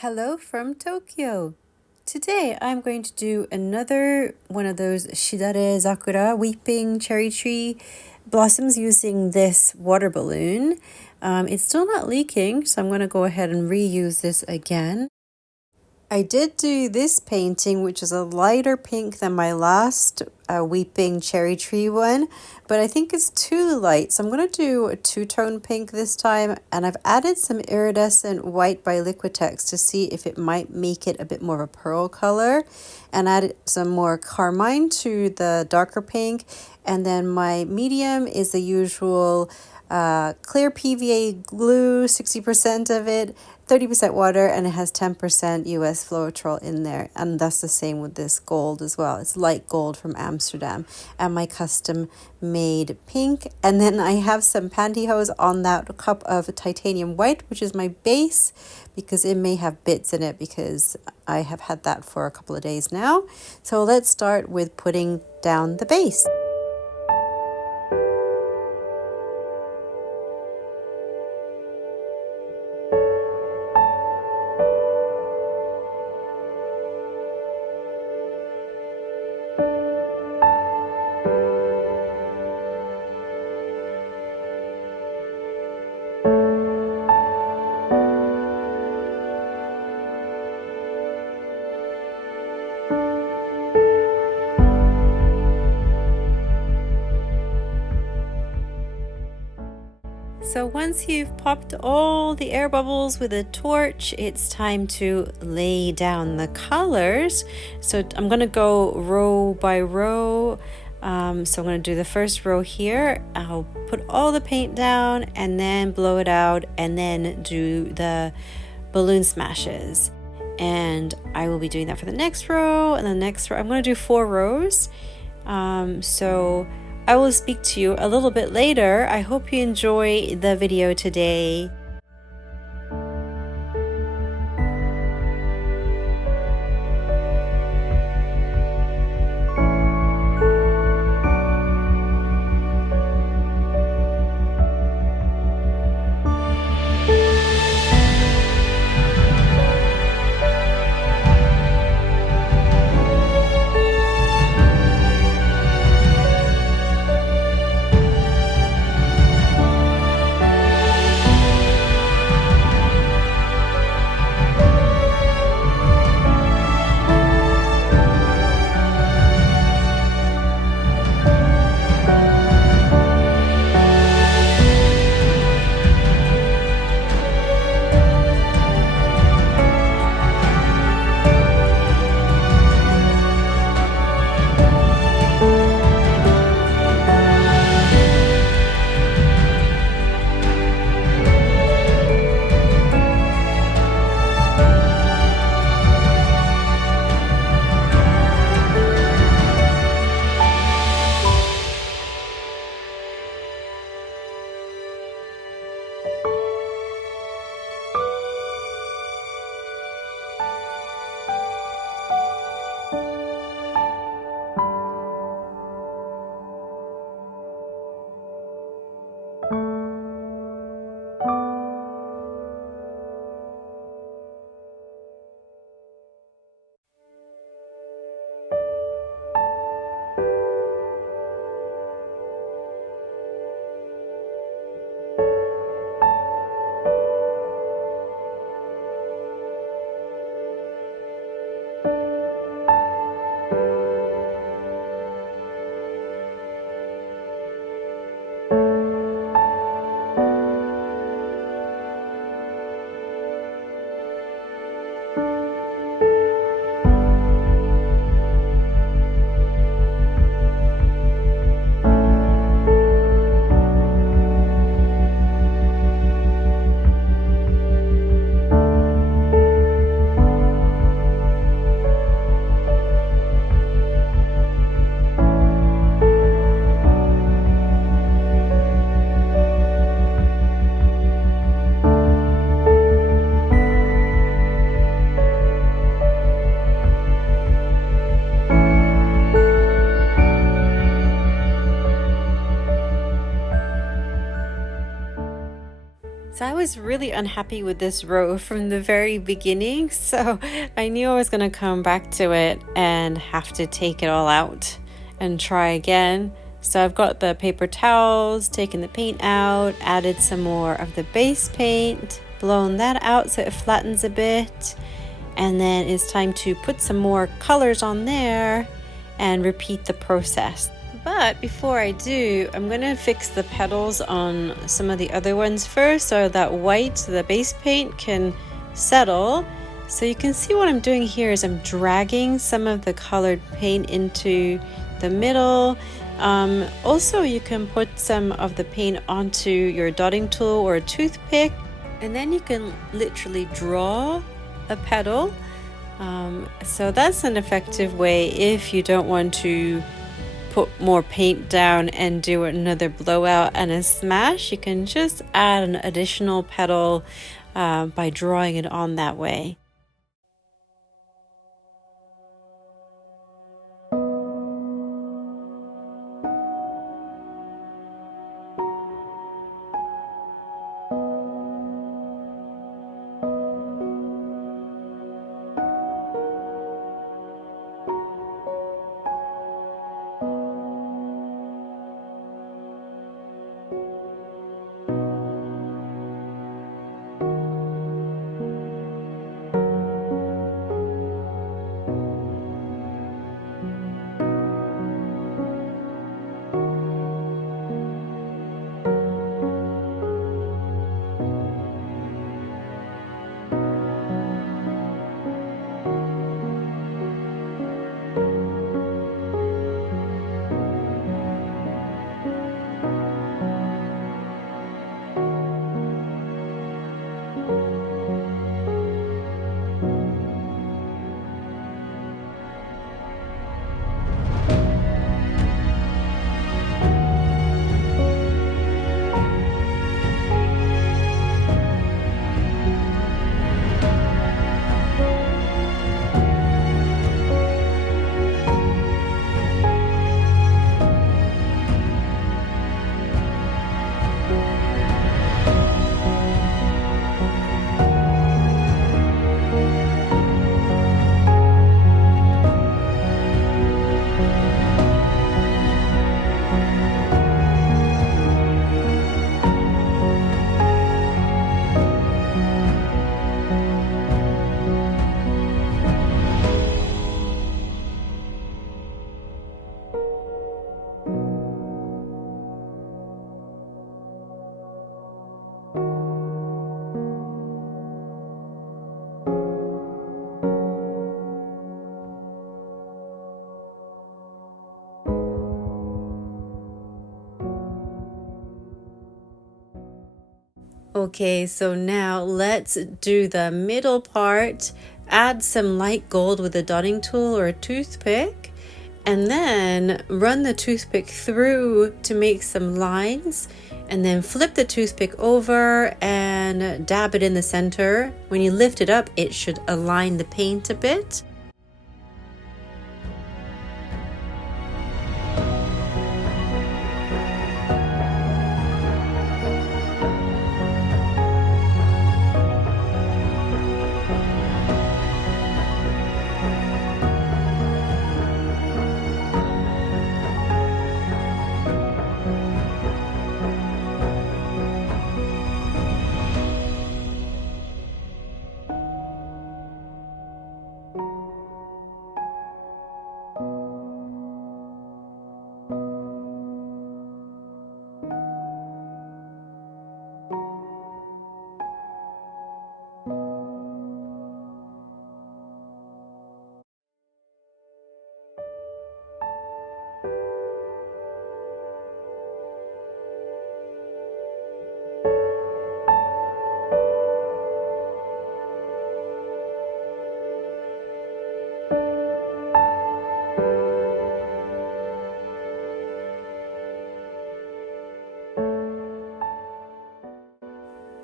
Hello from Tokyo. Today I'm going to do another one of those SHIDARE-ZAKURA weeping cherry tree blossoms using this water balloon. It's still not leaking, so I'm going to go ahead and reuse this again. I did do this painting, which is a lighter pink than my last weeping cherry tree one, but I think it's too light, so I'm going to do a two-tone pink this time, and I've added some Iridescent White by Liquitex to see if it might make it a bit more of a pearl color, and added some more Carmine to the darker pink, and then my medium is the usual Clear PVA Glue, 60% of it, 30% water, and it has 10% US Floetrol in there. And that's the same with this gold as well. It's light gold from Amsterdam and my custom made pink. And then I have some pantyhose on that cup of Titanium White, which is my base, because it may have bits in it because I have had that for a couple of days now. So let's start with putting down the base. So once you've popped all the air bubbles with a torch, it's time to lay down the colors. So I'm going to go row by row. So I'm going to do the first row here. I'll put all the paint down and then blow it out and then do the balloon smashes. And I will be doing that for the next row and the next row. I'm going to do 4 rows. So I will speak to you a little bit later. I hope you enjoy the video today. So I was really unhappy with this row from the very beginning, so I knew I was going to come back to it and have to take it all out and try again. So I've got the paper towels, taken the paint out, added some more of the base paint, blown that out so it flattens a bit, and then it's time to put some more colors on there and repeat the process. But before I do, I'm going to fix the petals on some of the other ones first so that white, the base paint, can settle. So you can see what I'm doing here is I'm dragging some of the colored paint into the middle. Also, you can put some of the paint onto your dotting tool or a toothpick, and then you can literally draw a petal. So that's an effective way if you don't want to put more paint down and do another blowout and a smash. You can just add an additional petal by drawing it on that way. Okay, so now let's do the middle part. Add some light gold with a dotting tool or a toothpick, and then run the toothpick through to make some lines, and then flip the toothpick over and dab it in the center. When you lift it up, it should align the paint a bit.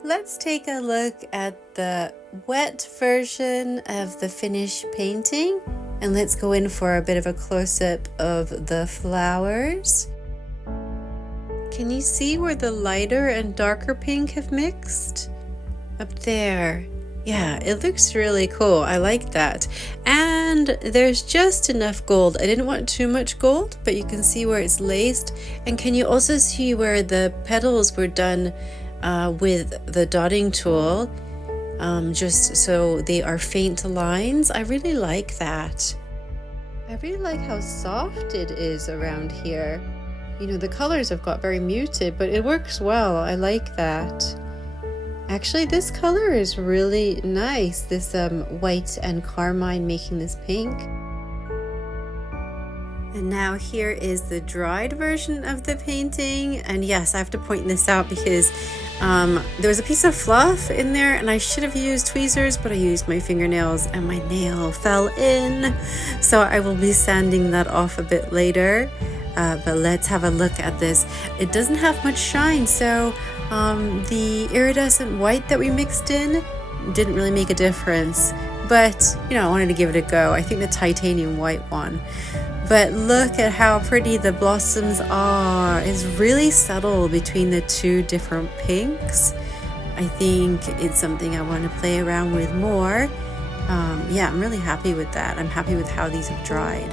Let's take a look at the wet version of the finished painting, and let's go in for a bit of a close-up of the flowers. Can you see where the lighter and darker pink have mixed? up there. Yeah, it looks really cool. I like that. And there's just enough gold. I didn't want too much gold, but you can see where it's laced. And can you also see where the petals were done with the dotting tool? Just so they are faint lines. I really like that. I really like how soft it is around here. You know, the colors have got very muted, but it works well. I like that. Actually, this color is really nice, this white and carmine making this pink. And now here is the dried version of the painting. And yes, I have to point this out because there was a piece of fluff in there and I should have used tweezers, but I used my fingernails and my nail fell in. So I will be sanding that off a bit later. But let's have a look at this. It doesn't have much shine, so the iridescent white that we mixed in didn't really make a difference. But, you know, I wanted to give it a go. I think the titanium white won. But look at how pretty the blossoms are. It's really subtle between the two different pinks. I think it's something I want to play around with more. Yeah, I'm really happy with that. I'm happy with how these have dried.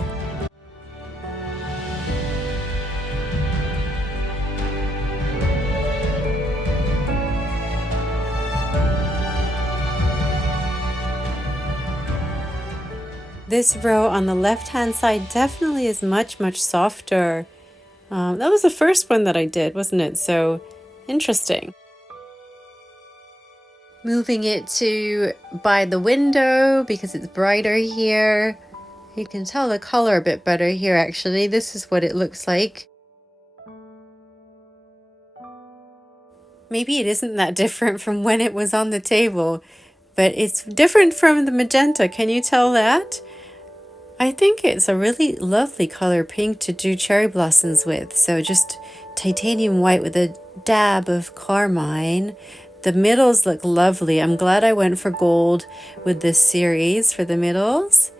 This row on the left-hand side definitely is much softer. That was the first one that I did, wasn't it? So interesting. Moving it to by the window because it's brighter here. You can tell the color a bit better here actually. This is what it looks like. Maybe it isn't that different from when it was on the table, but it's different from the magenta. Can you tell that? I think it's a really lovely color pink to do cherry blossoms with. So just titanium white with a dab of carmine. The middles look lovely. I'm glad I went for gold with this series for the middles.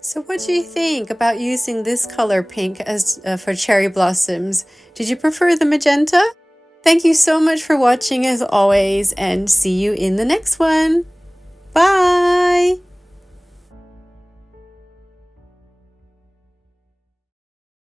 So what do you think about using this color pink as for cherry blossoms? Did you prefer the magenta? Thank you so much for watching as always, and see you in the next one. Bye!